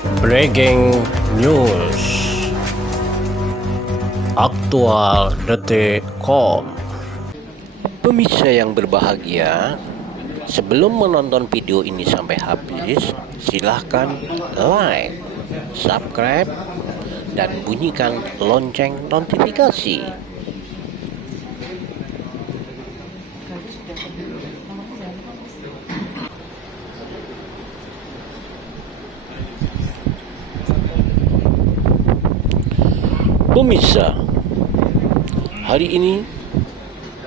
Breaking News Aktual.com. Pemirsa yang berbahagia, sebelum menonton video ini sampai habis, silahkan like, subscribe, dan bunyikan lonceng notifikasi. Pemirsa, hari ini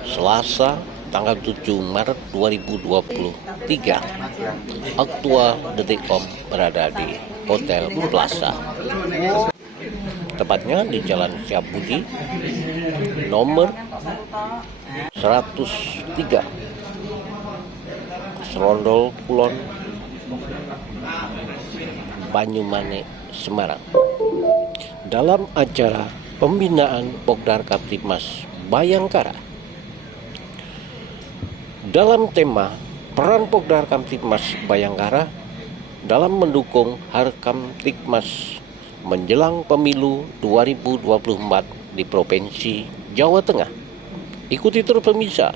Selasa tanggal 7 Maret 2023, Aktual.com berada di Hotel Plaza, tepatnya di Jalan Setiabudi nomor 103, Serondol Kulon, Banyumane, Semarang, dalam acara pembinaan Pokdar Kamtibmas Bayangkara dalam tema peran Pokdar Kamtibmas Bayangkara dalam mendukung Harkamtibmas menjelang pemilu 2024 di Provinsi Jawa Tengah. Ikuti terus pemirsa.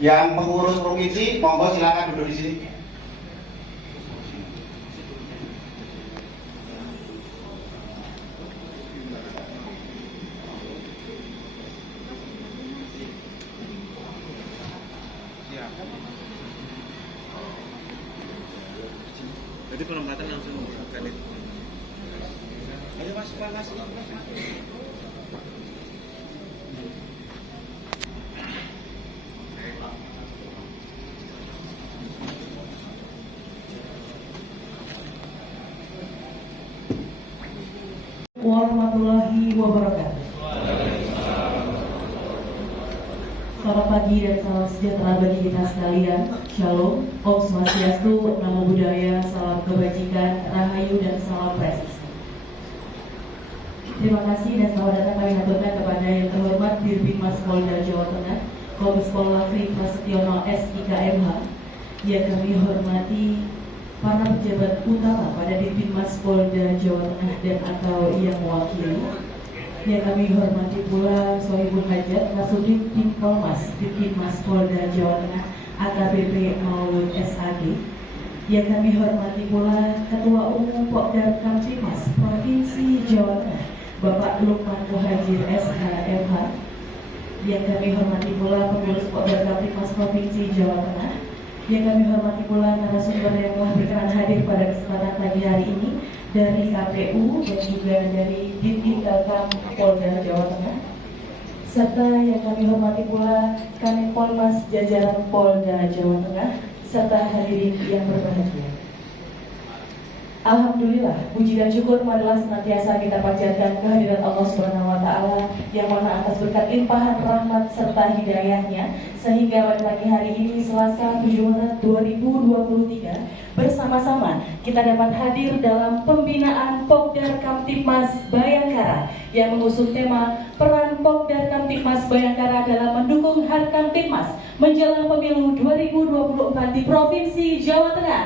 Yang pengurus provinsi, monggo silakan duduk di sini. Jadi penempatan langsung kali. Ayo mas, panas. Warahmatullahi wabarakatuh. Selamat pagi dan salam sejahtera bagi kita sekalian. Shalom, Om Swastiastu, Namo Buddhaya, salam kebajikan, rahayu dan salam presisi. Terima kasih dan selamat datang kami haturkan kepada yang terhormat Dirbinmas Polda Jawa Tengah, Kombes Pol Lakri Prasetyono SIKMH. Yang kami hormati para pejabat utama pada Dirbinmas Polda Jawa Tengah dan atau yang mewakili. Yang kami hormati pula Sohibul Hajat Nasruddin Polmas Dirbinmas Polda Jawa Tengah AKBP Maulud SAG. Yang kami hormati pula Ketua Umum Pokdar Kamtibmas Provinsi Jawa Tengah Bapak Lukman Muhajir SHMH. Yang kami hormati pula pengurus Pokdar Kamtibmas Provinsi Jawa Tengah. Yang kami hormati pula narasumber yang telah berkenan hadir pada kesempatan pagi hari ini dari KPU dan juga dari Ditindakan Polda Jawa Tengah, serta yang kami hormati pula Kanipolmas jajaran Polda Jawa Tengah, serta hadirin yang berbahagia. Alhamdulillah, puji dan syukur adalah senantiasa kita panjatkan kehadirat Allah Subhanahu wa Ta'ala yang mana atas berkat limpahan rahmat serta hidayahnya, sehingga pada pagi hari ini Selasa 7 Maret 2023 bersama-sama kita dapat hadir dalam pembinaan Pokdar Kamtibmas Bayangkara yang mengusung tema peran Pokdar Kamtibmas Bayangkara dalam mendukung Harkamtibmas menjelang pemilu 2024 di Provinsi Jawa Tengah.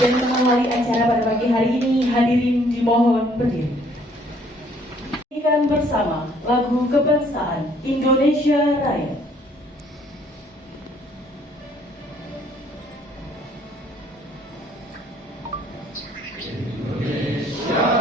Dan mengawali acara pada pagi hari ini, hadirin dimohon berdiri. Nyanyikan bersama lagu kebangsaan Indonesia Raya. Indonesia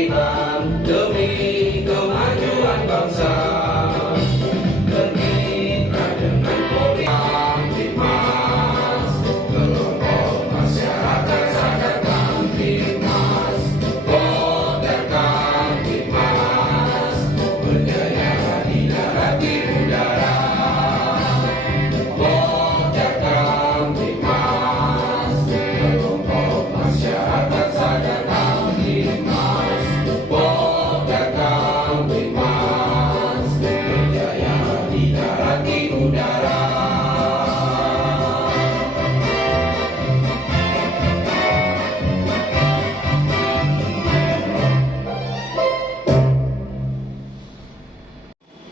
Islam demi kemajuan bangsa. Bermitra dengan Kamtibmas, kelompok masyarakat sadar Kamtibmas, Kodar Kamtibmas, berjaya di darat di udara. Kodar Kamtibmas, kelompok masyarakat sadar Kamtibmas, Kodar Kamtibmas, berjaya di darat di udara.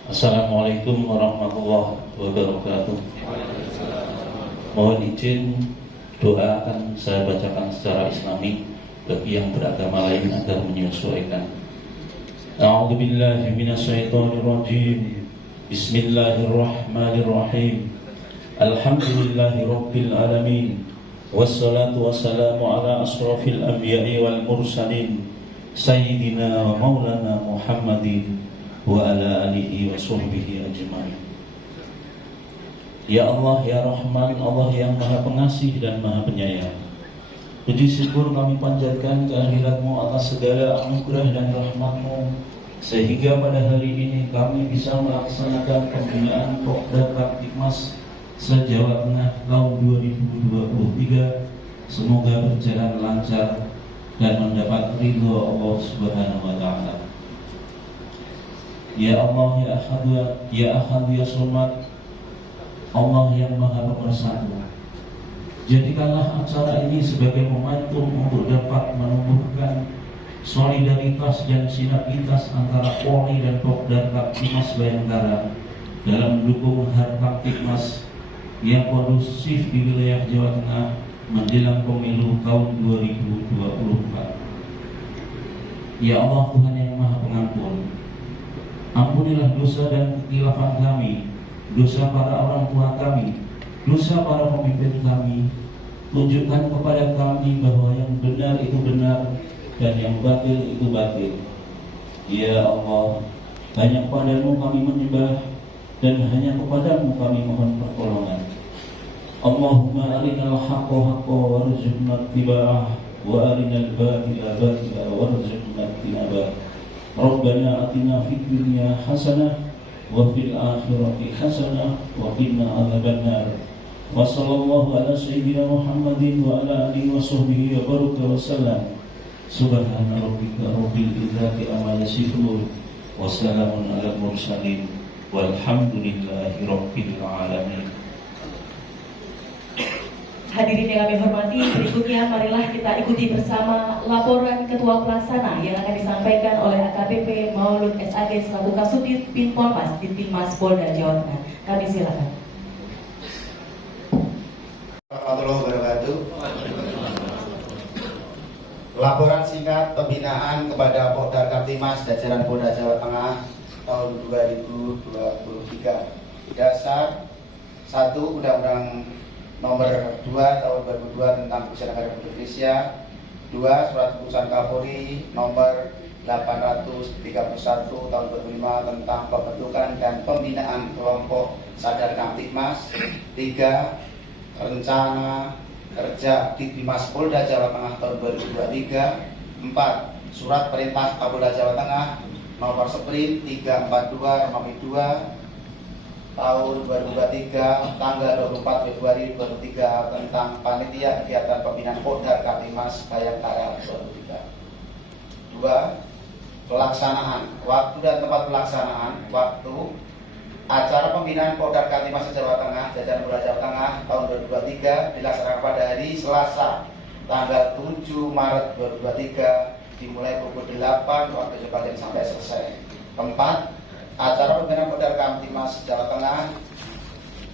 Assalamualaikum warahmatullahi wabarakatuh. Mohon izin doa akan saya bacakan secara Islami bagi yang beragama lain agar menyesuaikan. A'udzubillahi minasyaitonirrajim. Bismillahirrahmanirrahim. Alhamdulillahirabbil alamin. Wassalatu wassalamu ala asrofil anbiya'i wal mursalin Sayyidina wa maulana Muhammadin wa ala alihi wa sahbihi ajma'in. Ya Allah, ya Rahman, Allah yang maha pengasih dan maha penyayang, puji syukur kami panjatkan kehadirat-Mu atas segala anugerah dan rahmat-Mu, sehingga pada hari ini kami bisa melaksanakan pembinaan Pokda Kamtibmas se-Jawa Tengah tahun 2023. Semoga berjalan lancar dan mendapat ridho Allah Subhanahu wa Ta'ala. Ya Allah, ya Ahad, ya Somad, Allah yang Maha Pemersatu, jadikanlah acara ini sebagai momentum untuk dapat menumbuhkan solidaritas dan sinergitas antara Polri dan Pokda Kamtibmas Bayangkara dalam mendukung Kamtibmas yang kondusif di wilayah Jawa Tengah menjelang pemilu tahun 2024. Ya Allah, Tuhan yang Maha Pengampun, ampunilah dosa dan kekhilafan kami, dosa para orang tua kami, dosa para pemimpin kami. Tunjukkan kepada kami bahwa yang benar itu benar dan yang batil itu batil. Ya Allah, hanya kepadamu kami menyembah dan hanya kepadamu kami mohon pertolongan. Allahumma arinal haqqa haqqa warzuqna ittiba'ah wa arinal batila batila warzuqna ijtinabah. Rabbana atina fid dunya hasanah wa fil akhirati hasanah wa qina adzabannar. Wa sallallahu ala sayyidina Muhammadin wa ala alihi wa sahbihi wa baraka wa sallam. Subhana rabbika rabbil izzati amma yasifun wa salamun alal mursalin walhamdulillahi rabbil alamin. Hadirin yang kami hormati, berikutnya marilah kita ikuti bersama laporan Ketua Pelaksana yang akan disampaikan oleh AKBP Maulud SAG selaku Kasubdit Binpolmas Dinpinmas Polda Jawa Tengah. Kami silakan. Warahmatullahi wabarakatuh. Laporan singkat pembinaan kepada Pokda Kamtibmas jajaran Polda Jawa Tengah tahun 2023. Dasar 1 Undang-Undang Nomor 2 Tahun 2002 tentang Kepolisian Negara Republik Indonesia. 2. Surat Keputusan Kapolri Nomor 831 Tahun 2005 tentang pembentukan dan pembinaan kelompok sadar Kamtibmas. 3. Rencana Kerja Ditbinmas Polda Jawa Tengah tahun 2023. 4. Surat Perintah Kapolda Jawa Tengah Nomor Sprint 342 Romawi 2 tahun 2023 tanggal 24 Februari 2003 tentang panitia kegiatan pembinaan Pokda Kamtibmas Bayangkara 2003. 2. Pelaksanaan waktu dan tempat pelaksanaan. Waktu acara pembinaan Pokda Kamtibmas Jawa Tengah jajaran Polda Jawa Tengah tahun 2023 dilaksanakan pada hari Selasa tanggal 7 Maret 2023 dimulai pukul 8 waktu sebagian sampai selesai. 4. Acara pembinaan Pokda Kamtibmas Jawa Tengah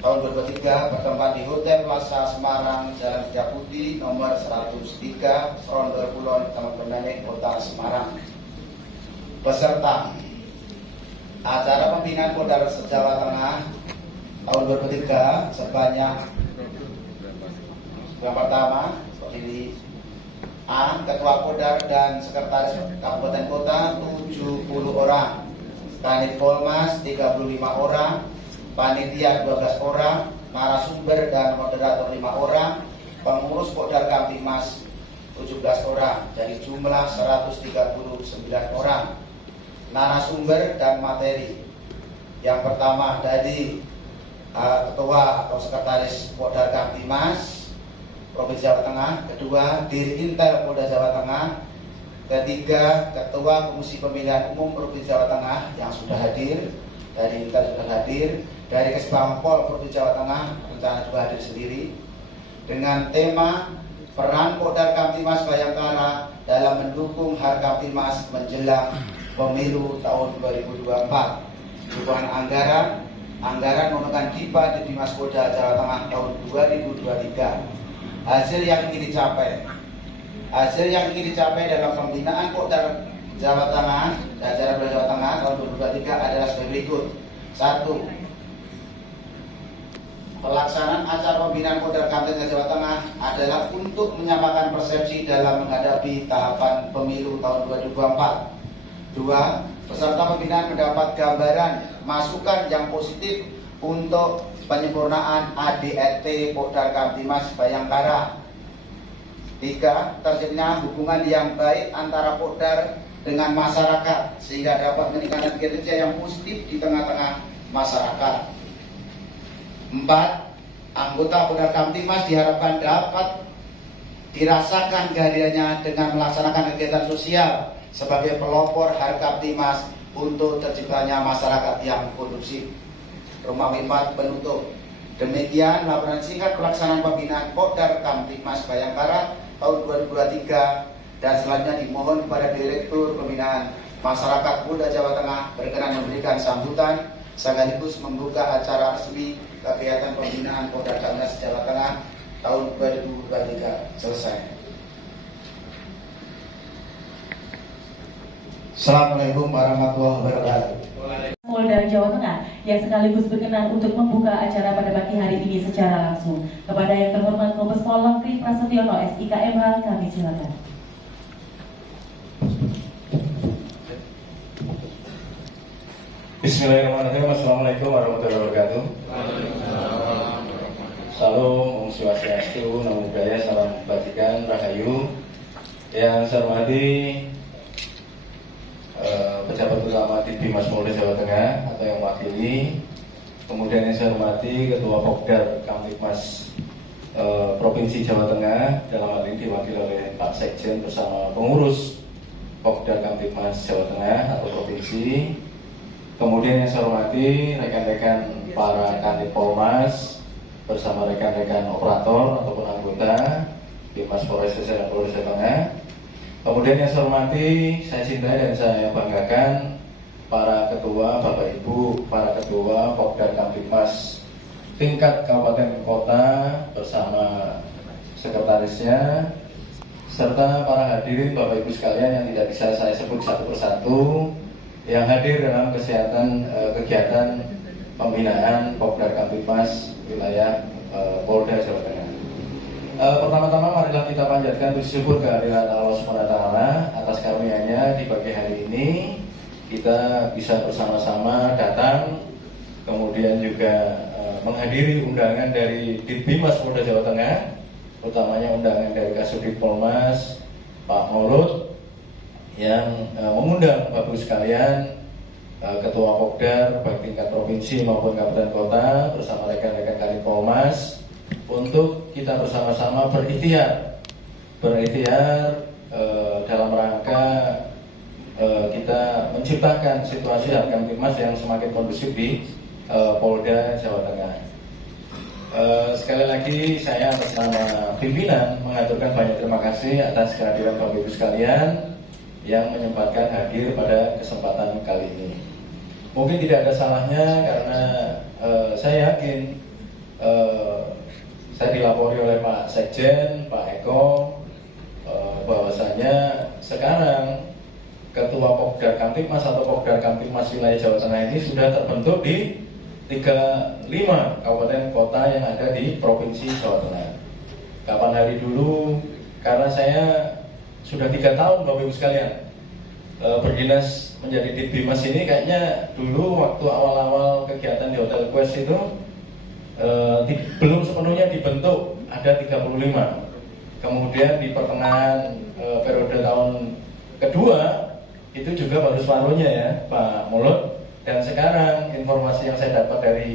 tahun 2023 bertempat di Hotel Plaza Semarang, Jalan Gajah Putih nomor 103, Serondol Kulon, Kecamatan Benanik, Kota Semarang. Peserta acara pembinaan Polda Jawa Tengah tahun 2023 sebanyak yang pertama seperti A. Ketua Kodar dan Sekretaris Kabupaten Kota 70 orang, Kanit Polmas 35 orang, Panitia 12 orang, narasumber dan moderator 5 orang, pengurus Kodar Kamtibmas 17 orang, jadi jumlah 139 orang. Narasumber dan materi. Yang pertama dari Ketua atau Sekretaris Kodar Kamtibmas Provinsi Jawa Tengah, kedua Dirintel Polda Jawa Tengah, ketiga Ketua Komisi Pemilihan Umum Provinsi Jawa Tengah yang sudah hadir, dari Intel sudah hadir, dari Kesbangpol Provinsi Jawa Tengah rencana juga hadir sendiri, dengan tema peran Kodar Kamtibmas Bayangkara dalam mendukung Harkamtibmas menjelang pemilu tahun 2024. Dukungan anggaran menggunakan DIPA di Dinas Polda Jawa Tengah tahun 2023. Hasil yang ingin dicapai dalam pembinaan Kodar Jawa Tengah, Jajaran Polda Jawa Tengah tahun 2023 adalah sebagai berikut. 1. Pelaksanaan acara pembinaan Kodar Kamtibmas Jawa Tengah adalah untuk menyamakan persepsi dalam menghadapi tahapan pemilu tahun 2024. 2. Peserta pembinaan mendapat gambaran masukan yang positif untuk penyempurnaan ADRT Kodar Kamtibmas Bayangkara. 3. Terjadinya hubungan yang baik antara Kodar dengan masyarakat sehingga dapat meningkatkan kinerja yang positif di tengah-tengah masyarakat. 4. Anggota Kodar Kamtibmas diharapkan dapat dirasakan kehadirannya dengan melaksanakan kegiatan sosial sebagai pelopor Harkamtibmas untuk terciptanya masyarakat yang kondusif. Rumah Mikmat penutup. Demikian laporan singkat pelaksanaan pembinaan Kodar Kamtibmas Bayangkara tahun 2023, dan selanjutnya dimohon kepada Direktur Pembinaan Masyarakat Polda Jawa Tengah berkenan memberikan sambutan sekaligus membuka acara resmi kegiatan pembinaan Kodar Kamtibmas Jawa Tengah tahun 2023. Selesai. Assalamualaikum warahmatullahi wabarakatuh. Polda Jawa Tengah yang sekaligus berkenan untuk membuka acara pada pagi hari ini secara langsung. Kepada yang terhormat Kombes Pol Langkri Prasetyono SIKMH, kami silakan. Bismillahirrahmanirrahim. Assalamualaikum warahmatullahi wabarakatuh. Salam, Om Swastiastu, Namo Buddhaya, salam kebajikan, rahayu. Yang saya hormati pejabat utama di Dimas Polda Jawa Tengah atau yang mewakili, kemudian yang saya hormati Ketua Pokdar Kamtibmas Provinsi Jawa Tengah, dalam hal ini diwakili oleh Pak Sekjen bersama pengurus Pokdar Kamtibmas Jawa Tengah atau Provinsi. Kemudian yang saya hormati rekan-rekan para Kanit Polmas bersama rekan-rekan operator ataupun anggota Dimas Polres dan Polda Jawa Tengah. Kemudian yang saya hormati, saya cintai dan saya banggakan para ketua, Bapak Ibu, para ketua Pokdar Kamtibmas tingkat kabupaten kota bersama sekretarisnya, serta para hadirin Bapak Ibu sekalian yang tidak bisa saya sebut satu persatu yang hadir dalam kegiatan pembinaan Pokdar Kamtibmas wilayah Polda Jawa Tengah. Pertama-tama marilah kita panjatkan puji syukur kehadirat Allah SWT atas karunia-Nya di pagi hari ini kita bisa bersama-sama datang, kemudian juga menghadiri undangan dari Ditbimas Polda Jawa Tengah, utamanya undangan dari Kasubdit Polmas Pak Maulud yang mengundang Bapak Ibu sekalian, Ketua Pokdar baik tingkat provinsi maupun kabupaten kota bersama rekan-rekan Kanit Polmas untuk kita bersama-sama berikhtiar dalam rangka kita menciptakan situasi Harkamtibmas yang semakin kondusif di Polda Jawa Tengah. Sekali lagi saya atas nama pimpinan mengaturkan banyak terima kasih atas kehadiran Bapak Ibu sekalian yang menyempatkan hadir pada kesempatan kali ini. Mungkin tidak ada salahnya karena saya yakin saya dilapori oleh Pak Sekjen, Pak Eko, bahwasanya sekarang Ketua Pokdar Kamtibmas atau Pokdar Kamtibmas wilayah Jawa Tengah ini sudah terbentuk di 35 kabupaten kota yang ada di Provinsi Jawa Tengah. Kapan hari dulu, karena saya sudah 3 tahun Bapak Ibu sekalian berdinas menjadi Ditbimas ini. Kayaknya dulu waktu awal-awal kegiatan di Hotel Quest itu belum sepenuhnya dibentuk, ada 35. Kemudian di pertengahan periode tahun kedua itu juga baru separuhnya ya Pak Mulut. Dan sekarang informasi yang saya dapat dari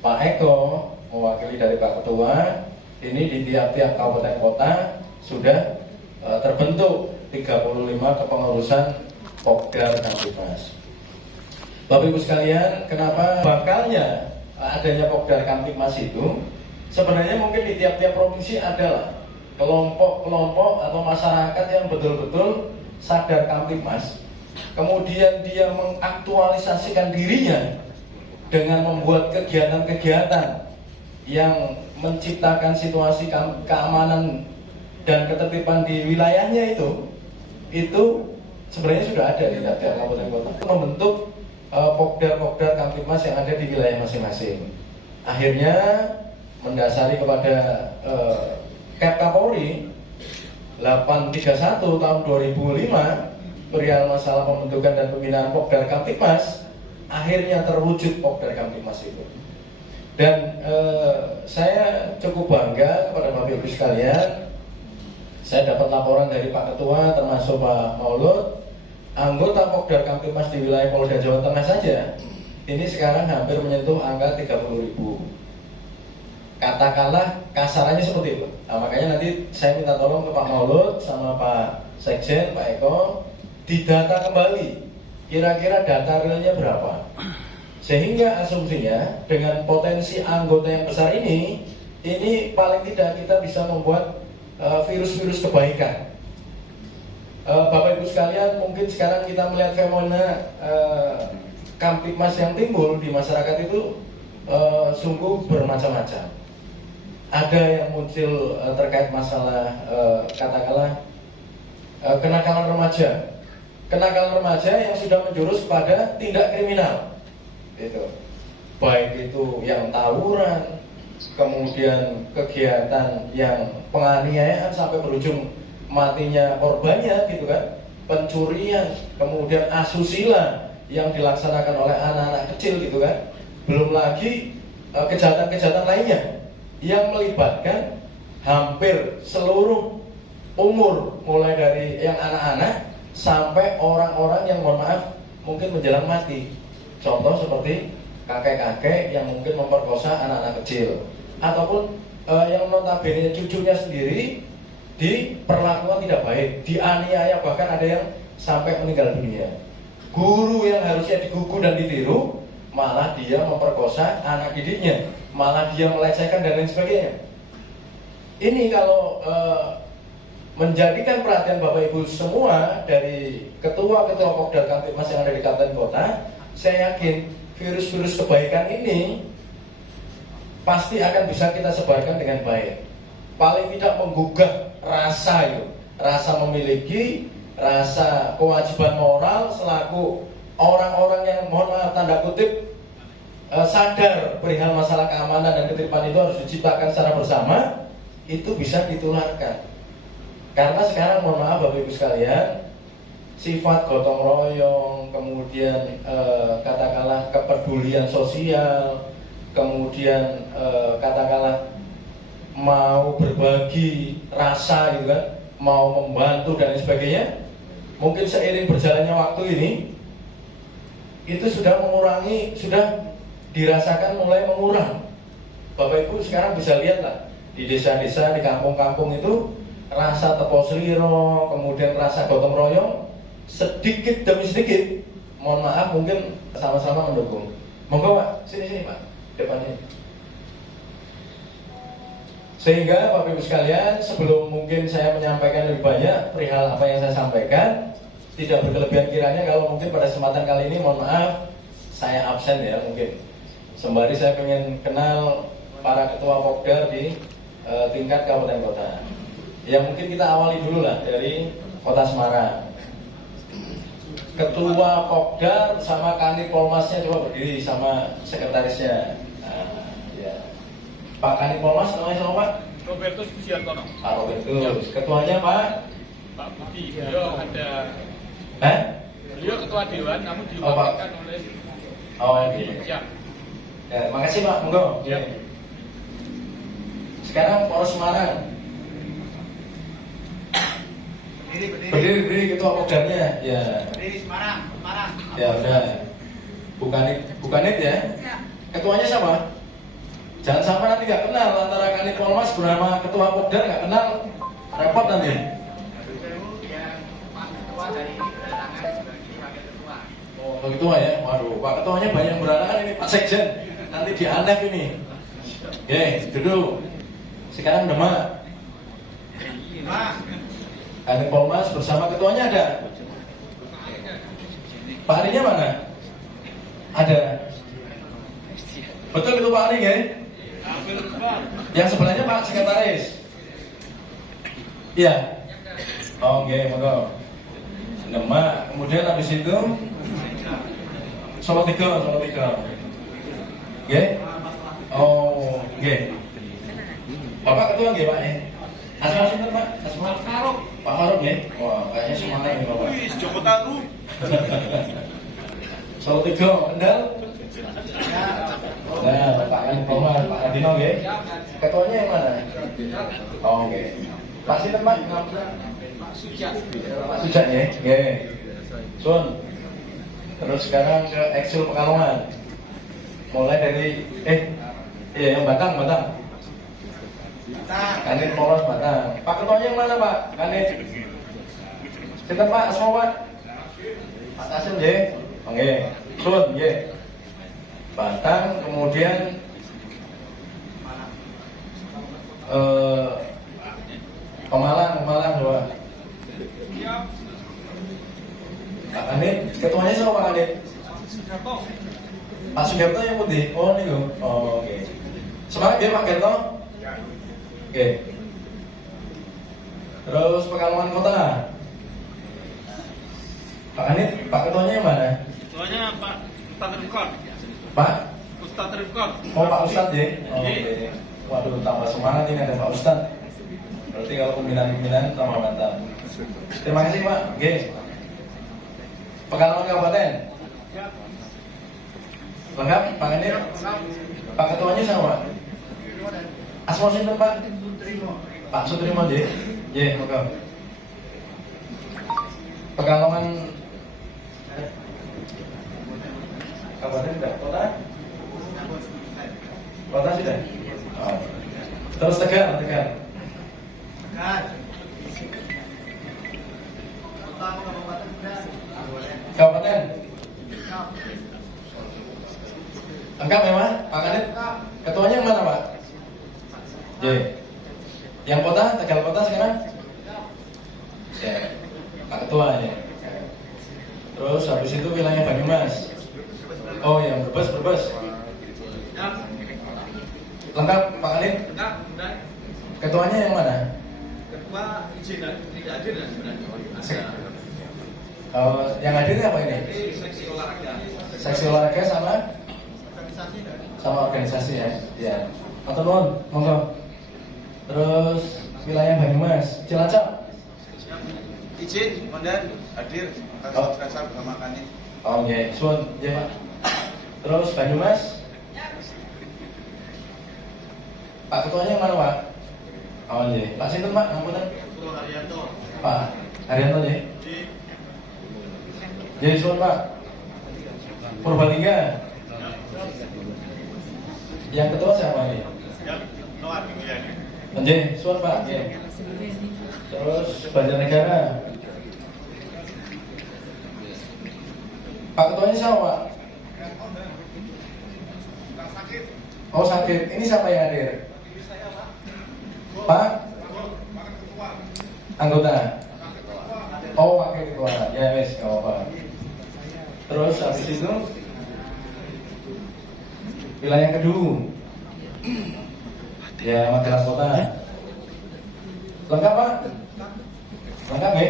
Pak Eko mewakili dari Pak Ketua, ini di tiap-tiap kabupaten kota sudah terbentuk 35 kepengurusan Pokdar Kamtibmas. Bapak Ibu sekalian, kenapa bakalnya adanya Pokdar Kamtibmas itu? Sebenarnya mungkin di tiap-tiap provinsi adalah kelompok-kelompok atau masyarakat yang betul-betul sadar Kamtibmas, kemudian dia mengaktualisasikan dirinya dengan membuat kegiatan-kegiatan yang menciptakan situasi keamanan dan ketertiban di wilayahnya itu sebenarnya sudah ada di tiap kabupaten kota, membentuk Pokdar-Pokdar Kamtibmas yang ada di wilayah masing-masing. Akhirnya mendasari kepada Kep Kapolri 831 tahun 2005 perihal masalah pembentukan dan pembinaan Pokdar Kamtibmas, akhirnya terwujud Pokdar Kamtibmas itu. Dan saya cukup bangga kepada Bapak Ibu sekalian. Saya dapat laporan dari Pak Ketua termasuk Pak Maulud, anggota Pokdar Kamtibmas di wilayah Polda Jawa Tengah saja ini sekarang hampir menyentuh angka 30.000. Katakanlah kasarannya seperti itu. Nah, makanya nanti saya minta tolong ke Pak Maulud sama Pak Sekjen, Pak Eko, didata kembali kira-kira data realnya berapa, sehingga asumsinya dengan potensi anggota yang besar ini paling tidak kita bisa membuat virus-virus kebaikan. Bapak Ibu sekalian, mungkin sekarang kita melihat fenomena Kamtibmas yang timbul di masyarakat itu sungguh bermacam-macam. Ada yang muncul terkait masalah katakanlah kenakalan remaja. Kenakalan remaja yang sudah menjurus kepada tindak kriminal. Gitu. Baik itu yang tawuran, kemudian kegiatan yang penganiayaan sampai berujung matinya korbannya gitu kan, pencurian, kemudian asusila yang dilaksanakan oleh anak-anak kecil gitu kan. Belum lagi kejahatan-kejahatan lainnya yang melibatkan hampir seluruh umur, mulai dari yang anak-anak sampai orang-orang yang mohon maaf mungkin menjelang mati. Contoh seperti kakek-kakek yang mungkin memperkosa anak-anak kecil, ataupun yang notabene cucunya sendiri diperlakukan tidak baik, dianiaya, bahkan ada yang sampai meninggal dunia. Guru yang harusnya digugu dan ditiru, malah dia memperkosa anak didiknya, malah dia melecehkan dan lain sebagainya. Ini kalau menjadikan perhatian Bapak Ibu semua dari ketua-ketua Pokdar Kamtibmas yang ada di kabupaten kota, saya yakin virus-virus kebaikan ini pasti akan bisa kita sebarkan dengan baik. Paling tidak menggugah rasa memiliki, rasa kewajiban moral selaku orang-orang yang mohon maaf tanda kutip sadar perihal masalah keamanan dan ketertiban itu harus diciptakan secara bersama, itu bisa ditularkan. Karena sekarang mohon maaf Bapak Ibu sekalian, sifat gotong royong, kemudian katakanlah kepedulian sosial, kemudian katakanlah mau berbagi rasa gitu kan, mau membantu dan sebagainya, mungkin seiring berjalannya waktu ini itu sudah mengurangi, sudah dirasakan mulai mengurang. Bapak Ibu sekarang bisa lihatlah di desa-desa, di kampung-kampung itu rasa tepo seliro, kemudian rasa gotong royong sedikit demi sedikit, mohon maaf mungkin sama-sama mendukung. Monggo Pak, sini Pak, depannya. Sehingga Bapak Ibu sekalian, sebelum mungkin saya menyampaikan lebih banyak perihal apa yang saya sampaikan, tidak berkelebihan kiranya kalau mungkin pada kesempatan kali ini mohon maaf saya absen ya mungkin. Sembari saya ingin kenal para ketua Pokdar di tingkat kabupaten kota. Ya mungkin kita awali dulu lah dari Kota Semarang. Ketua Pokdar sama Kanit Polmasnya coba berdiri sama sekretarisnya. Ya. Pak Kanit Polmas namanya siapa Pak? Robertus Susiantono. Pak Robertus. Ketuanya Pak Pak Budi, beliau ada, beliau ketua dewan, namun diwakilkan oleh gitu. Ya, makasih Pak, monggo. Ya. Sekarang Polres Semarang. Berdiri ketua Pokdarnya. Ya. Berdiri Semarang. Ya udah. Bukanit ya. Ketuanya sama. Jangan sampai nanti nggak kenal antara Kanit Polmas bernama ketua Pokdar nggak kenal, repot nanti. Oh, Pak Ketua ya. Waduh, Pak Ketuanya banyak berangan ini Pak Sekjen. Nanti di Anef ini. Oke, duduk. Sekarang Demak. Kanit Polmas bersama ketuanya ada. Pak Arinya mana? Ada. Betul itu Pak Ari ya? Yang sebelahnya Pak Sekretaris. Iya. Oke, monggo. Demak, kemudian habis itu Solo 3. Oke. Oh, oke. Bapak ketua nggih, Pak ya? Asma sinten, Pak? Asma Faruk. Pak Faruk nggih. Wah, kayaknya semangat ini, Bapak. Wis Joko Tarub. Solo 3, Kendal. Nah, Pak Kanit Polmas, Pak Radino nggih. Ketuanya yang mana? Oh, oke. Pak sinten, Pak? Pak Sujat ya? Nggih. Sun. Terus sekarang ke Eksil Pekalongan. Mulai dari yang Batang. Kanit Polres Batang. Pak ketuanya yang mana, Pak? Kanit. Sinten, Pak? Asma, Pak? Pak Tasim nggih. Oke. Sun nggih. Batang, kemudian Pemalang dua. Pak Kanit, ketuanya siapa Pak Kanit? Pak Sugiarto yang putih. Oh nih loh. Oh, oke. Semangat ya Pak Gerto. Oke. Terus Pekalongan Kota. Pak Kanit, Pak ketuanya yang mana? Ketuanya Pak Ustadz Rifkon. Pak? Ustadz Rifkon. Oh Pak Ustadz ya? Oh, oke. Waduh, tambah semangat ini ada Pak Ustadz. Berarti kalau pembinaan tambah mantap. Terima kasih Pak. Oke. Pekalongan Kabupaten. Lengkap, Pak Kanit. Pak ketuanya sama. Asma sinten Pak? Pak Sutrimo nggih. Nggih, monggo. Pekalongan Kabupaten sudah, kota sudah. Oh. Terus Tegal. Kabupaten. Lengkap ya Mas? Pak Kanit. Ketuanya yang mana Pak? Yang kota, Tegal kota sekarang? Ya. Pak Ketua ya. Terus habis itu wilayah Banyumas. Oh yang Brebes. Lengkap Pak Kanit? Lengkap. Ketuanya yang mana? Ketua izinan tidak hadir ya sebenarnya. Yang hadirnya apa ini? Seksi olahraga. Seksi olahraga sama organisasi ya. Ya. Atau non, monggo. Terus wilayah Banyumas, Cilacap. Izin, Komandan hadir. Kasar bersama Kanit. Oh nggih, suwun nggih Pak. Terus Banyumas. Pak ketuanya yang mana Pak? Oh nggih, Pak sinten Pak? Ngapunten. Ketua Haryanto. Pak Haryanto nggih. Nggih, suwun Pak. Purbalingga. Yang ketua siapa ini? Noah Mulyani. Nggih, suwun Pak. Nggih. Terus Banjarnegara. Pak ketuanya siapa Pak? Oh sakit. Ini siapa yang hadir? Pak? Anggota. Oh wakil ketua. Ya wes, nggak apa-apa. Terus habis itu wilayah Kedung. Ya Magelang Kota. Lengkap Pak? Lengkap ya?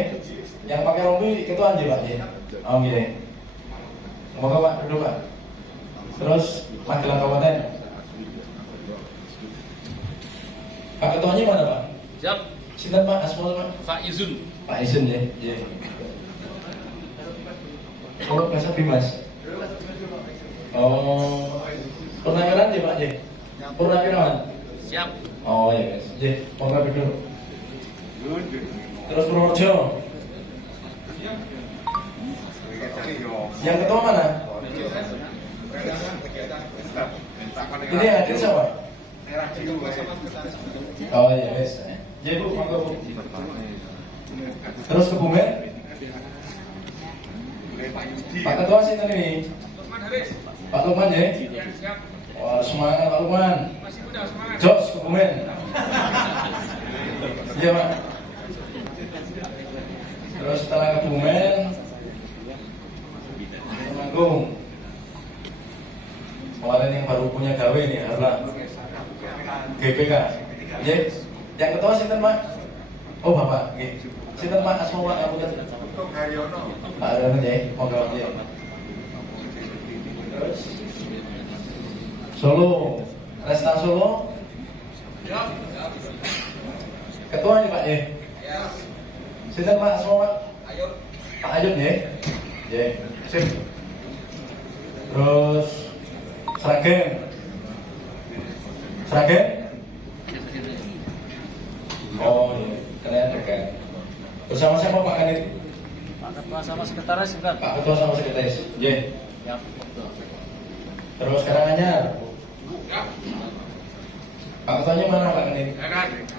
Yang pakai rompi ketua aja Pak ya? Oh iya. Semoga Pak, duduk Pak. Terus Magelang Kabupaten. Pak ketuanya mana Pak? Siap. Sinten Pak? Asma Pak? Pak Izun. Pak Isen ya. Iya. Oh, Mas Bimas. Oh, Purnawirawan ya Pak ya. Purnawirawan. Siap. Oh ya guys. Ya, monggo duduk. Terus Purworejo. Yang ketua mana? Ini hadir siapa? Oh iya guys. Ya Bu, monggo Bu. Terus Kebumen. Pak Ketua sih ini. Pak Lukman ya. Wah, semangat Pak Lukman. Jos Kebumen. Iya Pak. Terus setelah Kebumen, Temanggung. Kemarin yang baru punya gawe nih, adalah GPK. Ya, yang ketua sinten Pak? Oh Bapak, nggih. Sinten Pak asma Pak ngapunten. Pak Haryono ya, monggo ya. Terus Solo, Resta Solo. Ketua ini Pak ya. Sinten Pak asma Pak? Ayub. Pak Ayub ya. Ya, sip. Terus Sragen. Sragen? Oh, iya. Kalian dekat. Bersama siapa Pak Kanit? Pak Ketua sama sekretaris bukan? Pak Ketua sama sekretaris. Iya. Ya. Terus Karanganyar. Pak Ketuanya mana Pak Kanit?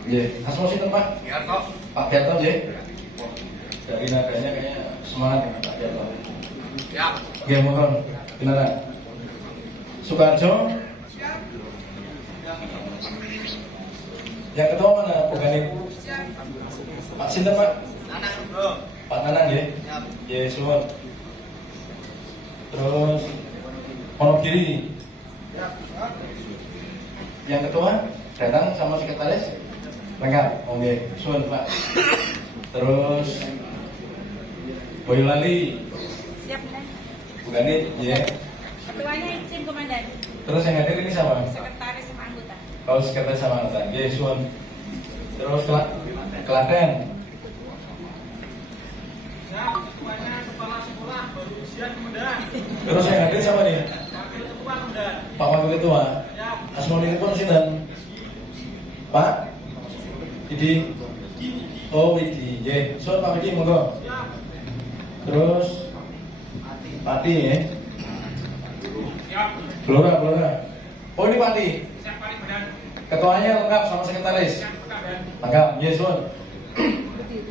Iya. Asma sinten Pak? Pak Gerto ya. Dari nadanya kayaknya semangat ya Pak Gerto. Ya. Oke, mohon kenalan. Sukarjo. Yang ketua mana? Bukan Pak sinten Pak? Nanang. Pak Nanang ya? Ya, suwun. Terus Wonogiri. Yang ketua datang sama sekretaris lengkap. Oke, suwun Pak. Terus Boyolali. Siap, Komandan. Bukan ya. Ketuanya izin, Komandan. Terus yang hadir ini siapa? Sekretaris sama anggota. Kalau sekretaris sama anggota. Oke, suwun. Terus Klaten. Kepala sekolah baru ujian Komandan. Terus yang hadir siapa nih? Wakil Ketua Komandan. Pak Wakil Ketua. Asmoni pun sinten? Pak? Idi. Oh, Widi. Nggih, suwun Pak Widi monggo. Terus Pati ya. Blora. Oh, ini Pati. Siap Pak Komandan. Ketuanya lengkap sama sekretaris. Lengkap, yes Sun.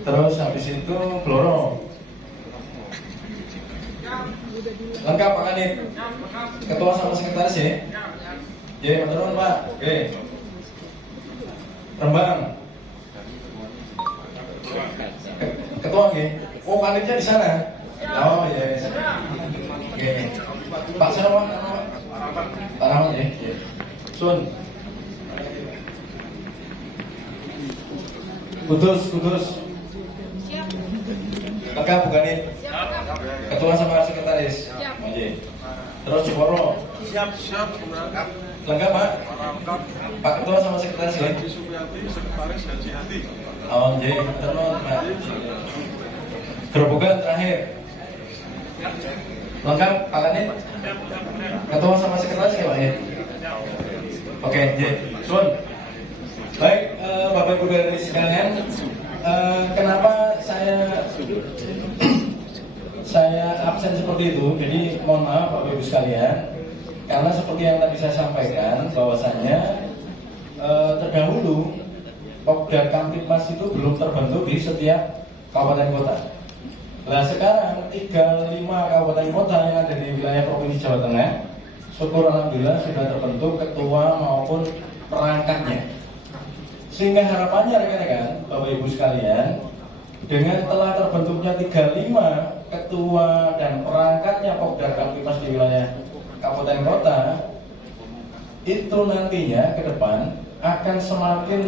Terus habis itu Bloro. Lengkap Pak Kanit. Ketua sama sekretaris ya. Ya, betul Pak. Oke. Rembang. Ketua nggih. Oh, Kanitnya di sana. Oh iya. Oke. Pak siapa Pak? Pak Rahmat ya. Sun. Kudus. Siap. Lengkap bukan nih? Siap. Ketua sama sekretaris. Siap. Oke. Terus Ciporo. Siap. Lengkap Pak? Pak Ketua sama sekretaris ya? Sekretaris Haji Hati. Oh iya. Terus Pak. Gerobokan terakhir. Lengkap Pak Kanit? Ketua sama sekretaris ya Pak ya? Oke, jadi Sun. Baik, Bapak Ibu dan Ibu sekalian, kenapa saya absen seperti itu? Jadi mohon maaf Bapak Ibu sekalian, karena seperti yang tadi saya sampaikan bahwasannya terdahulu Pokda Kamtibmas itu belum terbentuk di setiap kabupaten kota. Nah sekarang 35 kabupaten kota yang ada di wilayah Provinsi Jawa Tengah, syukur alhamdulillah sudah terbentuk ketua maupun perangkatnya. Sehingga harapannya rekan-rekan, Bapak Ibu sekalian, dengan telah terbentuknya 35 ketua dan perangkatnya Pokda Kamtibmas di wilayah kabupaten kota, itu nantinya ke depan akan semakin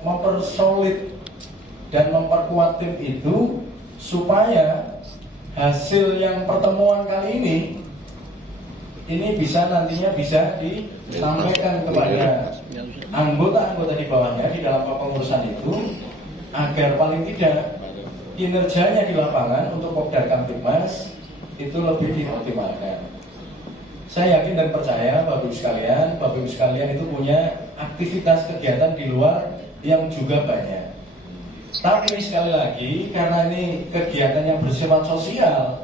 mempersolid dan memperkuat tim itu supaya hasil yang pertemuan kali ini bisa nantinya bisa disampaikan kepada anggota-anggota di bawahnya di dalam pengurusan itu, agar paling tidak kinerjanya di lapangan untuk Popdar Kamtibmas itu lebih dioptimalkan. Saya yakin dan percaya Bapak Ibu sekalian itu punya aktivitas kegiatan di luar yang juga banyak. Tapi sekali lagi, karena ini kegiatan yang bersifat sosial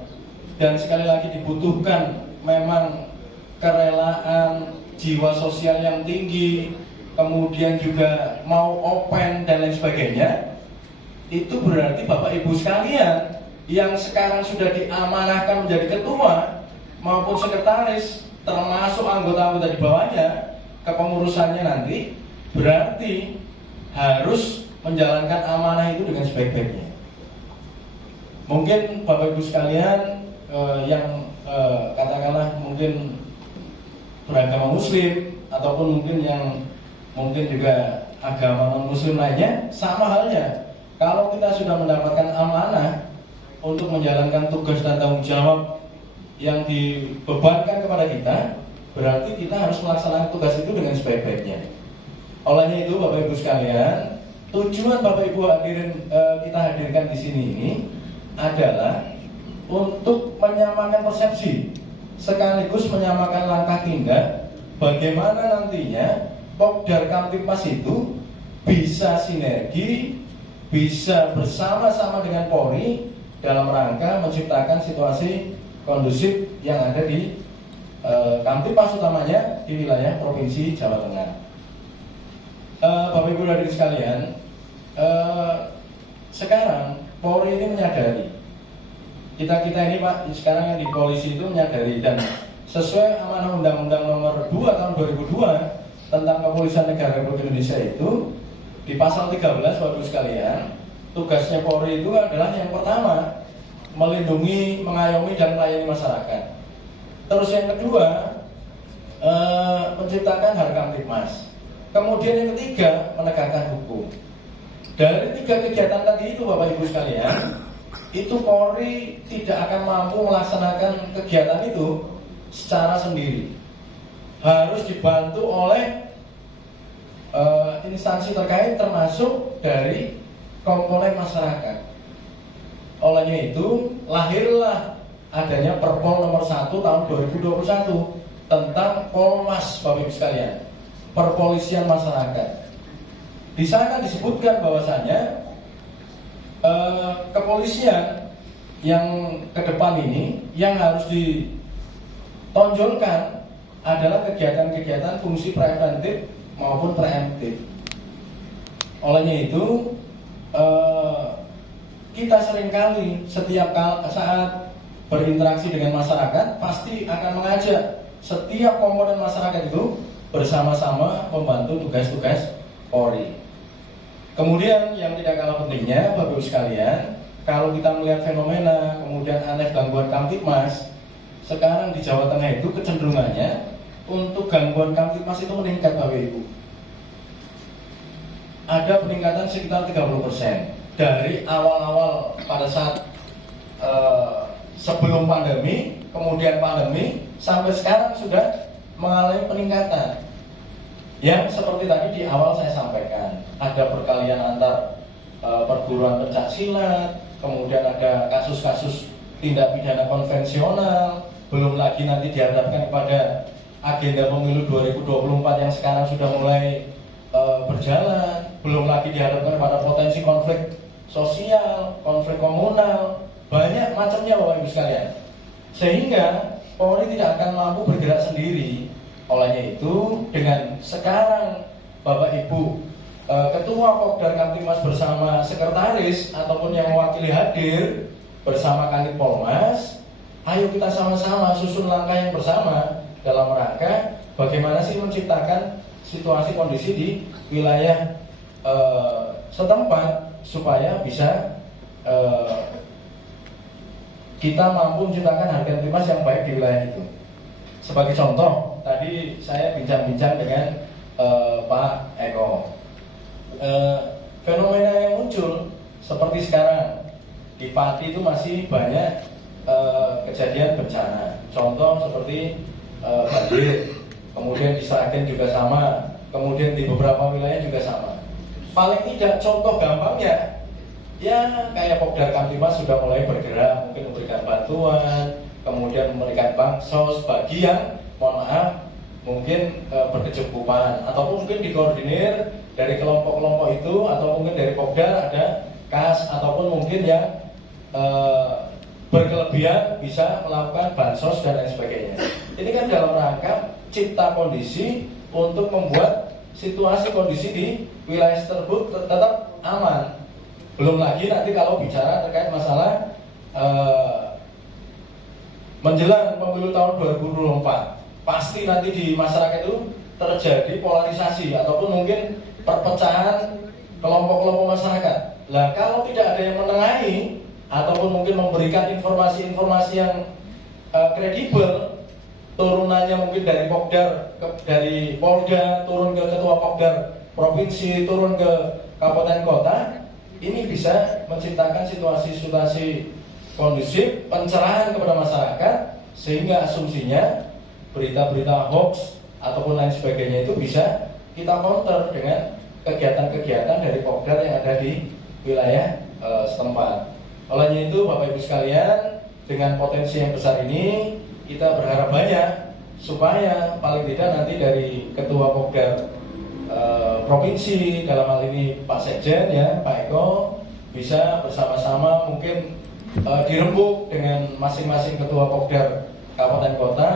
dan sekali lagi dibutuhkan memang kerelaan, jiwa sosial yang tinggi, kemudian juga mau open dan lain sebagainya, itu berarti Bapak Ibu sekalian yang sekarang sudah diamanahkan menjadi ketua maupun sekretaris, termasuk anggota-anggota di bawahnya, kepengurusannya nanti berarti harus menjalankan amanah itu dengan sebaik-baiknya. Mungkin Bapak Ibu sekalian yang katakanlah mungkin beragama Muslim ataupun mungkin yang mungkin juga agama non-Muslim lainnya, sama halnya. Kalau kita sudah mendapatkan amanah untuk menjalankan tugas dan tanggung jawab yang dibebankan kepada kita, berarti kita harus melaksanakan tugas itu dengan sebaik-baiknya. Olehnya itu Bapak Ibu sekalian, tujuan Bapak Ibu kita hadirkan di sini ini adalah untuk menyamakan persepsi, sekaligus menyamakan langkah tindak, bagaimana nantinya Popdar Kamtibmas itu bisa sinergi, bisa bersama-sama dengan Polri dalam rangka menciptakan situasi kondusif yang ada di Kamtibmas, utamanya di wilayah Provinsi Jawa Tengah. Bapak Ibu hadirin sekalian, sekarang Polri ini menyadari, kita ini Pak sekarang yang di polisi itu menyadari, dan sesuai amanah Undang-Undang Nomor 2 Tahun 2002 tentang Kepolisian Negara Republik Indonesia itu, di pasal 13 Bapak Ibu sekalian, tugasnya Polri itu adalah yang pertama melindungi, mengayomi dan melayani masyarakat. Terus yang kedua menciptakan harga Kamtibmas. Kemudian yang ketiga menegakkan hukum. Dari tiga kegiatan tadi itu Bapak Ibu sekalian, itu Polri tidak akan mampu melaksanakan kegiatan itu secara sendiri. Harus dibantu oleh instansi terkait, termasuk dari komponen masyarakat. Olehnya itu lahirlah adanya Perpol nomor 1 tahun 2021 tentang Polmas Bapak Ibu sekalian, perpolisian masyarakat. Di sana disebutkan bahwasanya kepolisian yang ke depan ini yang harus ditonjolkan adalah kegiatan-kegiatan fungsi preventif maupun preemptif. Olehnya itu kita seringkali setiap saat berinteraksi dengan masyarakat pasti akan mengajak setiap komponen masyarakat itu bersama-sama membantu tugas-tugas Polri. Kemudian yang tidak kalah pentingnya Bapak Ibu sekalian, kalau kita melihat fenomena kemudian aneh gangguan Kamtibmas, sekarang di Jawa Tengah itu kecenderungannya untuk gangguan Kamtibmas itu meningkat Bapak Ibu. Ada peningkatan sekitar 30% dari awal-awal pada saat sebelum pandemi, kemudian pandemi, sampai sekarang sudah mengalami peningkatan. Yang seperti tadi di awal saya sampaikan, ada perkalian antar perguruan pencak silat, kemudian ada kasus-kasus tindak pidana konvensional, belum lagi nanti dihadapkan kepada agenda pemilu 2024 yang sekarang sudah mulai berjalan, belum lagi dihadapkan pada potensi konflik sosial, konflik komunal, banyak macamnya Bapak Ibu sekalian. Sehingga Polri tidak akan mampu bergerak sendiri. Olehnya itu dengan sekarang Bapak Ibu Ketua Popdar Kamtibmas bersama sekretaris ataupun yang mewakili hadir bersama Kanit Polmas, ayo kita sama-sama susun langkah yang bersama dalam rangka bagaimana sih menciptakan situasi kondisi di wilayah setempat supaya bisa kita mampu menciptakan harga Kamtibmas yang baik di wilayah itu. Sebagai contoh, tadi saya bincang-bincang dengan Pak Eko. Fenomena yang muncul seperti sekarang di Pati itu masih banyak kejadian bencana. Contoh seperti banjir, kemudian di Sragen juga sama, kemudian di beberapa wilayah juga sama. Paling tidak contoh gampangnya, ya kayak Pokdar Kamtibmas sudah mulai bergerak, mungkin memberikan bantuan, kemudian memberikan bansos bagi yang mohon maaf mungkin berkecukupan, ataupun mungkin dikoordinir dari kelompok-kelompok itu, atau mungkin dari Pokdar ada kas, ataupun mungkin yang berkelebihan bisa melakukan bansos dan lain sebagainya. Ini kan dalam rangka cipta kondisi untuk membuat situasi kondisi di wilayah tersebut tetap aman. Belum lagi nanti kalau bicara terkait masalah menjelang pemilu tahun 2024, pasti nanti di masyarakat itu terjadi polarisasi ataupun mungkin perpecahan kelompok-kelompok masyarakat. Nah, kalau tidak ada yang menengahi ataupun mungkin memberikan informasi-informasi yang kredibel, turunannya mungkin dari Pokdar, dari Polda, turun ke Ketua Pokdar Provinsi, turun ke Kabupaten Kota, ini bisa menciptakan situasi-situasi kondusif, pencerahan kepada masyarakat, sehingga asumsinya berita-berita hoax ataupun lain sebagainya itu bisa kita counter dengan kegiatan-kegiatan dari Pokdar yang ada di wilayah setempat. Olehnya itu Bapak Ibu sekalian, dengan potensi yang besar ini kita berharap banyak supaya paling tidak nanti dari Ketua Pokdar Provinsi, dalam hal ini Pak Sekjen ya, Pak Eko, bisa bersama-sama mungkin dirembuk dengan masing-masing Ketua Pokdar Kabupaten Kota,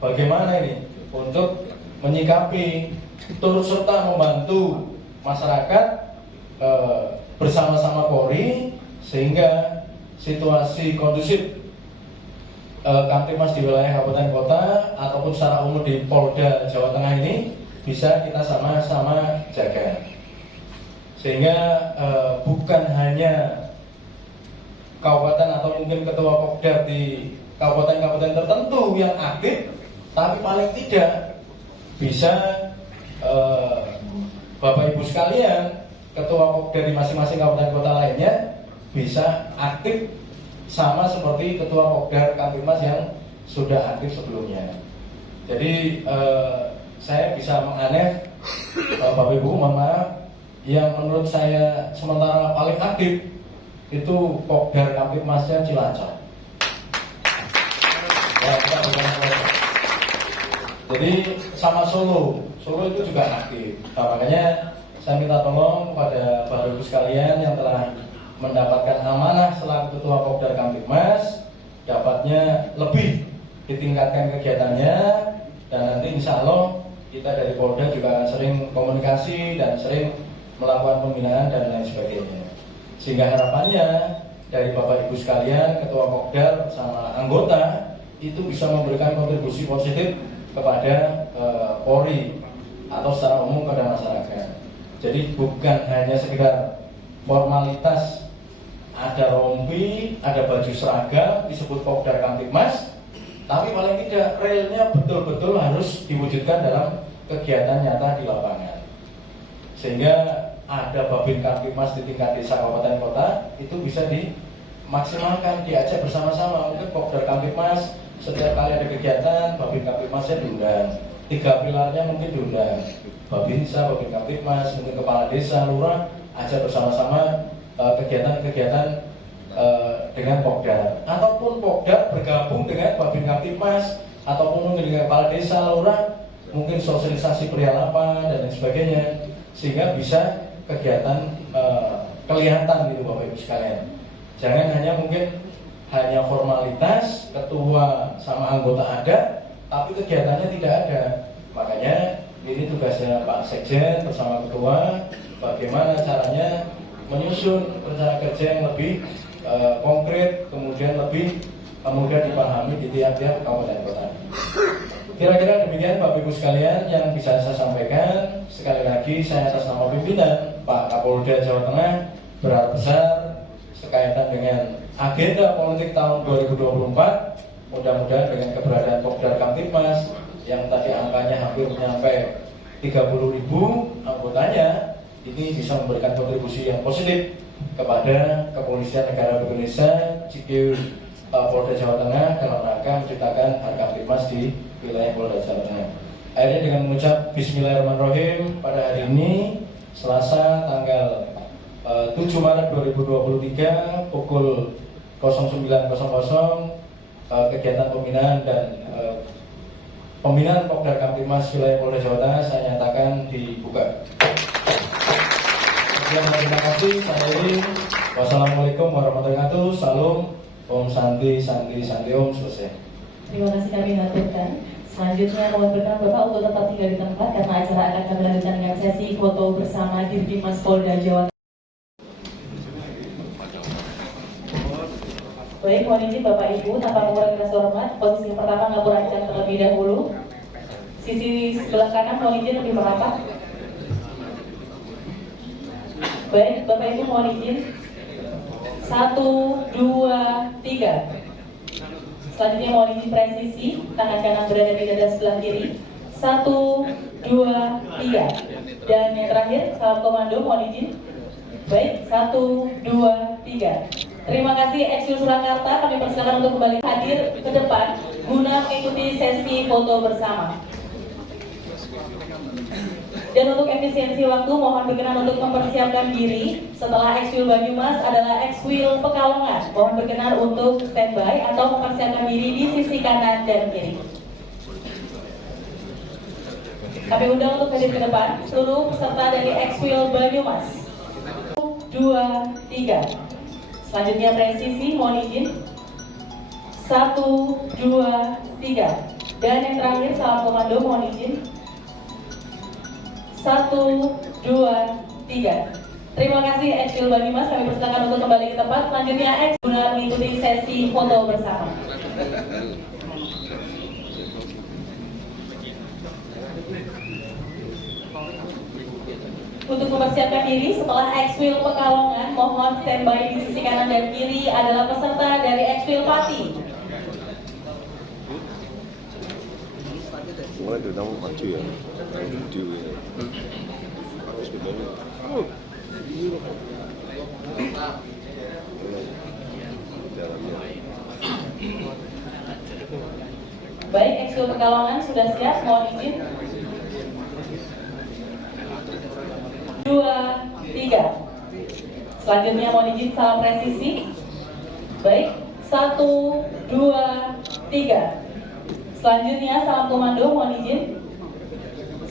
bagaimana ini untuk menyikapi, turut serta membantu masyarakat bersama-sama Polri, sehingga situasi kondusif Kamtibmas di wilayah Kabupaten Kota ataupun secara umum di Polda Jawa Tengah ini bisa kita sama-sama jaga, sehingga bukan hanya kabupaten atau mungkin ketua Pokdar di kabupaten-kabupaten tertentu yang aktif, tapi paling tidak bisa Bapak Ibu sekalian, ketua Pokdar di masing-masing kabupaten kota lainnya bisa aktif sama seperti ketua Pokdar Kamtibmas yang sudah aktif sebelumnya. Jadi saya bisa menganeh Bapak Ibu, mohon maaf, yang menurut saya sementara paling aktif itu Pokdar Kamtibmasnya Cilacap. Ya, kita jadi sama Solo itu juga aktif. Nah, makanya saya minta tolong kepada Bapak Ibu sekalian yang telah mendapatkan amanah selaku Ketua Pokdar Kamtibmas, dapatnya lebih ditingkatkan kegiatannya, dan nanti insya Allah kita dari Polda juga akan sering komunikasi dan sering melakukan pembinaan dan lain sebagainya. Sehingga harapannya dari Bapak Ibu sekalian, Ketua Pokdar sama anggota itu bisa memberikan kontribusi positif kepada Polri atau secara umum kepada masyarakat. Jadi bukan hanya sekedar formalitas, ada rompi, ada baju seragam disebut Pokdar Kamtibmas, tapi paling tidak realnya betul-betul harus diwujudkan dalam kegiatan nyata di lapangan. Sehingga ada Babin Kamtibmas di tingkat desa, kabupaten, kota, itu bisa dimaksimalkan, diajak bersama-sama. Mungkin Pokdar Kamtibmas setiap kali ada kegiatan, Babin Kamtibmasnya diundang, 3 pilarnya mungkin diundang, Babinsa, Babin Kamtibmas, mungkin kepala desa, lurah, ajak bersama-sama kegiatan-kegiatan dengan Pokdar, ataupun Pokdar bergabung dengan Babin Kamtibmas, ataupun mungkin dengan kepala desa, lurah, mungkin sosialisasi perihal apa dan lain sebagainya, sehingga bisa kegiatan kelihatan gitu Bapak Ibu sekalian. Jangan hanya mungkin hanya formalitas, ketua sama anggota ada, tapi kegiatannya tidak ada. Makanya ini tugasnya Pak Sekjen bersama ketua, bagaimana caranya menyusun rencana kerja yang lebih konkret, kemudian lebih mudah dipahami di tiap-tiap kabupaten kota. Kira-kira demikian Bapak Ibu sekalian yang bisa saya sampaikan. Sekali lagi saya atas nama pimpinan Pak Kapolda Jawa Tengah berharap besar sekaitan dengan agenda politik tahun 2024. Mudah-mudahan dengan keberadaan Pokdar Kamtibmas yang tadi angkanya hampir mencapai 30.000 anggotanya, ini bisa memberikan kontribusi yang positif kepada Kepolisian Negara Indonesia, CQ Polda Jawa Tengah dalam rangka menciptakan Harkamtibmas di wilayah Polda Jawa Tengah. Akhirnya dengan mengucap Bismillahirrahmanirrahim, pada hari ini Selasa tanggal 7 Maret 2023 pukul 09.00 kegiatan pembinaan dan pembinaan Pokdar Kamtibmas wilayah Polda Jawa Tengah saya nyatakan dibuka. Sekian, terima kasih. Wassalamualaikum warahmatullahi wabarakatuh. Salam, Om Santi Santi Santi Om. Selesai. Terima kasih kami haturkan. Selanjutnya mohon berkenan Bapak untuk tetap tinggal di tempat karena acara akan kami lanjutkan dengan sesi foto bersama Dirbimas Polda Jawa Tengah. Baik, mohon izin Bapak Ibu, tanpa mengurangi rasa hormat, posisi yang pertama ngapurakan terlebih dahulu. Sisi sebelah kanan mohon izin lebih merapat. Baik, Bapak Ibu mohon izin. 1, 2, 3. Selanjutnya mohon izin presisi, tangan kanan berada di dada sebelah kiri. 1, 2, 3. Dan yang terakhir, salam komando mohon izin. Baik, 1, 2, 3. Terima kasih Eksil Surakarta, kami persilakan untuk kembali hadir ke depan guna mengikuti sesi foto bersama. Dan untuk efisiensi waktu, mohon berkenan untuk mempersiapkan diri. Setelah Eksil Banyumas adalah Eksil Pekalongan. Mohon berkenan untuk standby atau mempersiapkan diri di sisi kanan dan kiri. Kami undang untuk hadir ke depan seluruh peserta dari Eksil Banyumas. 2, 3. Selanjutnya presisi, mohon izin. 1, 2, 3. Dan yang terakhir salam komando, mohon izin. 1, 2, 3. Terima kasih Eksil Banyumas, kami persilakan untuk kembali ke tempat. Selanjutnya Eksil guna mengikuti sesi foto bersama. Untuk mempersiapkan diri setelah Eksil Pekalongan, mohon standby di sisi kanan dan kiri adalah peserta dari Eksil Pati. Baik, Eksil Pekalongan sudah siap, mohon izin. 2, 3. Selanjutnya mohon izin salam presisi. Baik, 1, 2, 3. Selanjutnya salam komando, mohon izin.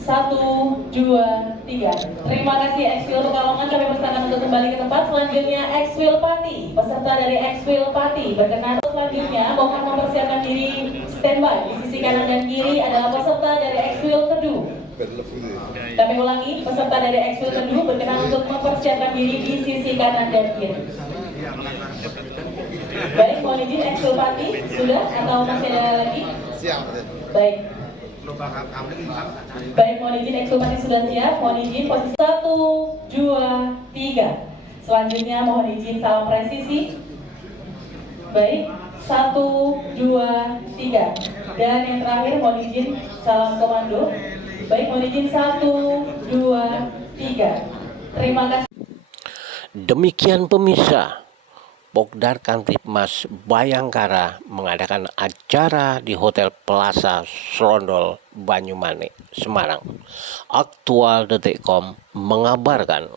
1, 2, 3. Terima kasih Eksil Pekalongan, kami persilakan untuk kembali ke tempat. Selanjutnya Eksil Pati, peserta dari Eksil Pati berkenan. Selanjutnya mohon mempersiapkan diri standby di sisi kanan dan kiri adalah peserta dari Eksil Kedu. Kami ulangi, peserta dari Eksil Kedu berkenan untuk mempersiapkan diri di sisi kanan dan kiri. Baik, mohon izin Eksil Pati sudah atau masih ada lagi? Siap. Baik. Baik, mohon izin Eksil Pati sudah siap. Mohon izin posisi 1, 2, 3. Selanjutnya mohon izin salam presisi. Baik, 1, 2, 3. Dan yang terakhir mohon izin salam komando. Baik, mohon izin 1, 2, 3. Terima kasih. Demikian pemirsa, Pokdar Kamtibmas Bayangkara mengadakan acara di Hotel Plaza Serondol Banyumane, Semarang. Aktual.com mengabarkan.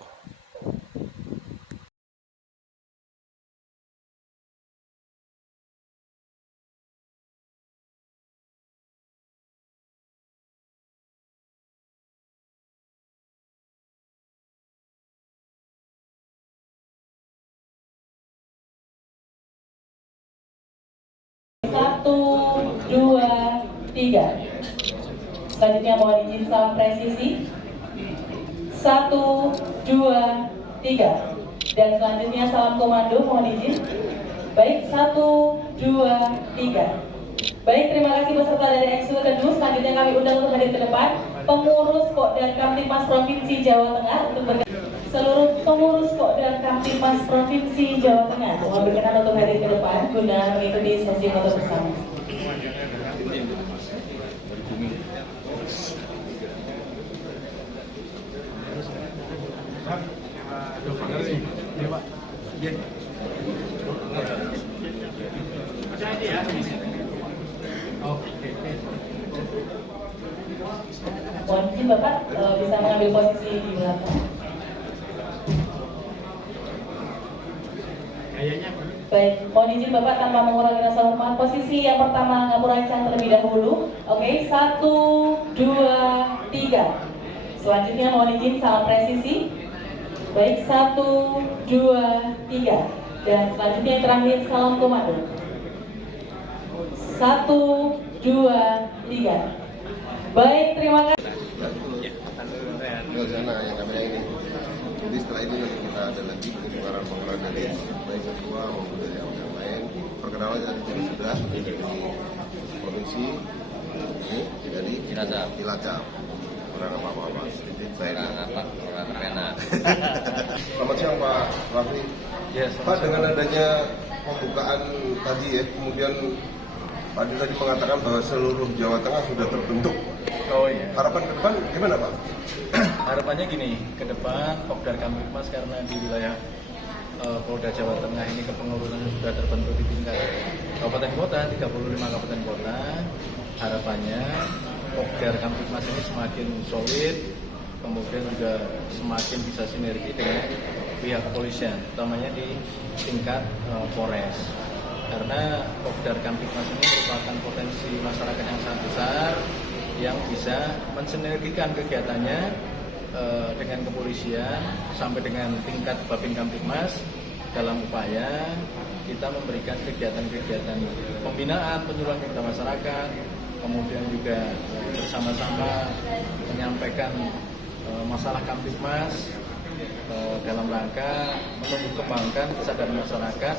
Satu, 2, 3. Selanjutnya mohon izin salam presisi. 1, 2, 3. Dan selanjutnya salam komando, mohon izin. Baik, 1, 2, 3. Baik, terima kasih peserta dari Eksil Kedu. Selanjutnya kami undang untuk hadir ke depan pengurus Pokdar Kamtibmas Provinsi Jawa Tengah untuk seluruh pengurus Pokdar Kamtibmas Provinsi Jawa Tengah mohon berkenan untuk hadir ke depan guna mengikuti sesi foto bersama. Mohon izin Bapak bisa mengambil posisi di belakang. Baik, mohon izin Bapak tanpa mengurangi rasa hormat. Posisi yang pertama ngapurancang terlebih dahulu. Oke, 1, 2, 3. Selanjutnya mohon izin salam presisi. Baik, 1, 2, 3. Dan selanjutnya yang terakhir salam komando. 1, 2, 3. Baik, terima kasih. Sana yang namanya ini. Jadi setelah ini nanti kita ada lagi pengeluaran dari baik ketua maupun dari yang lain. Perkenalan tadi sudah dari provinsi ini dari Cilacap. Orang apa-apa sedikit saya. Orang enak. Selamat siang Pak Raffi. Yes, Pak, dengan adanya pembukaan tadi ya, kemudian Pak Adi tadi mengatakan bahwa seluruh Jawa Tengah sudah terbentuk. Oh iya. Harapan ke depan gimana Pak? Harapannya gini, ke depan Pokdar Kamtipmas karena di wilayah Polda Jawa Tengah ini kepengurusan sudah terbentuk di tingkat kabupaten kota, 35 kabupaten kota. Harapannya Pokdar Kamtipmas ini semakin solid, kemudian juga semakin bisa sinergi dengan pihak kepolisian, utamanya di tingkat Polres. Karena Pokdar Kamtipmas ini merupakan potensi masyarakat yang sangat besar yang bisa mensinergikan kegiatannya dengan kepolisian sampai dengan tingkat Babin Kamtipmas dalam upaya kita memberikan kegiatan-kegiatan pembinaan penyuluhan kepada masyarakat, kemudian juga bersama-sama menyampaikan masalah Kamtipmas dalam rangka menumbuh kembangkan kesadaran masyarakat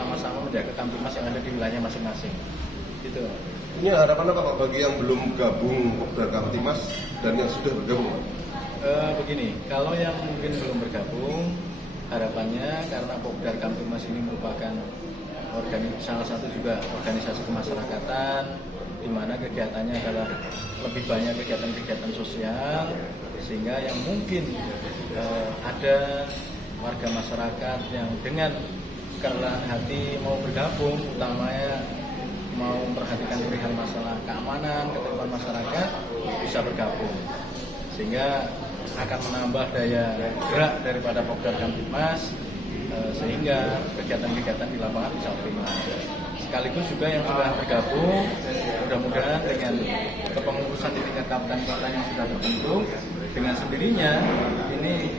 sama-sama menjaga Kamtipmas yang ada di wilayahnya masing-masing. Gitu. Ini harapan apa Pak bagi yang belum gabung Pokdar Kamtipmas dan yang sudah bergabung? Begini, kalau yang mungkin belum bergabung, harapannya karena Pokdar Kamtipmas ini merupakan salah satu juga organisasi kemasyarakatan, di mana kegiatannya adalah lebih banyak kegiatan-kegiatan sosial, sehingga yang mungkin ada warga masyarakat yang dengan kerelaan hati mau bergabung, utamanya mau memperhatikan perihal masalah keamanan, ketertiban masyarakat, bisa bergabung, sehingga akan menambah daya gerak daripada Pokdar Kamtipmas, sehingga kegiatan-kegiatan di lapangan bisa optimal. Sekaligus juga yang sudah bergabung, mudah-mudahan dengan kepengurusan di tingkat kabupaten kota yang sudah terbentuk, dengan sendirinya ini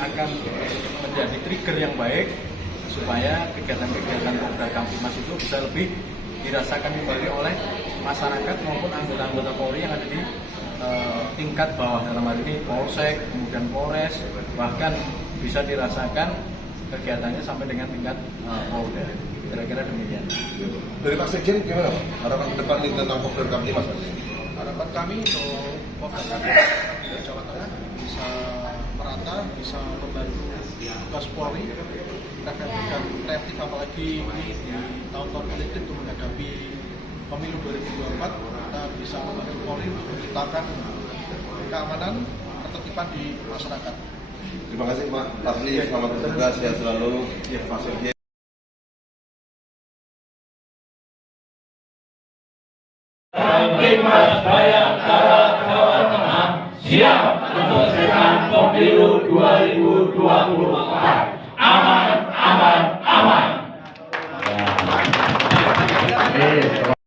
akan menjadi trigger yang baik supaya kegiatan-kegiatan Pokdar Kamtipmas itu bisa lebih dirasakan kembali oleh masyarakat maupun anggota-anggota Polri yang ada di tingkat bawah, dalam hal ini Polsek, kemudian Polres, bahkan bisa dirasakan kegiatannya sampai dengan tingkat Polda. Kira-kira demikian. Dari Pak Sekjen gimana Pak? Harapan ke depan ini tentang Pokdar Kamtipmas Pak? Harapan kami untuk Pokdar Kamtipmas di Jawa Tengah bisa merata, bisa membantu tugas Polri terkait kreatif, apalagi ini di tahun-tahun politik untuk menghadapi pemilu 2024, kita bisa membantu Polri menciptakan keamanan, ketertiban di masyarakat. Terima kasih Pak Raffi, selamat bertugas, sehat selalu. Pak Sekjen. Kamtipmas Bayangkara Jawa Tengah siap menyelesaikan pemilu 2024.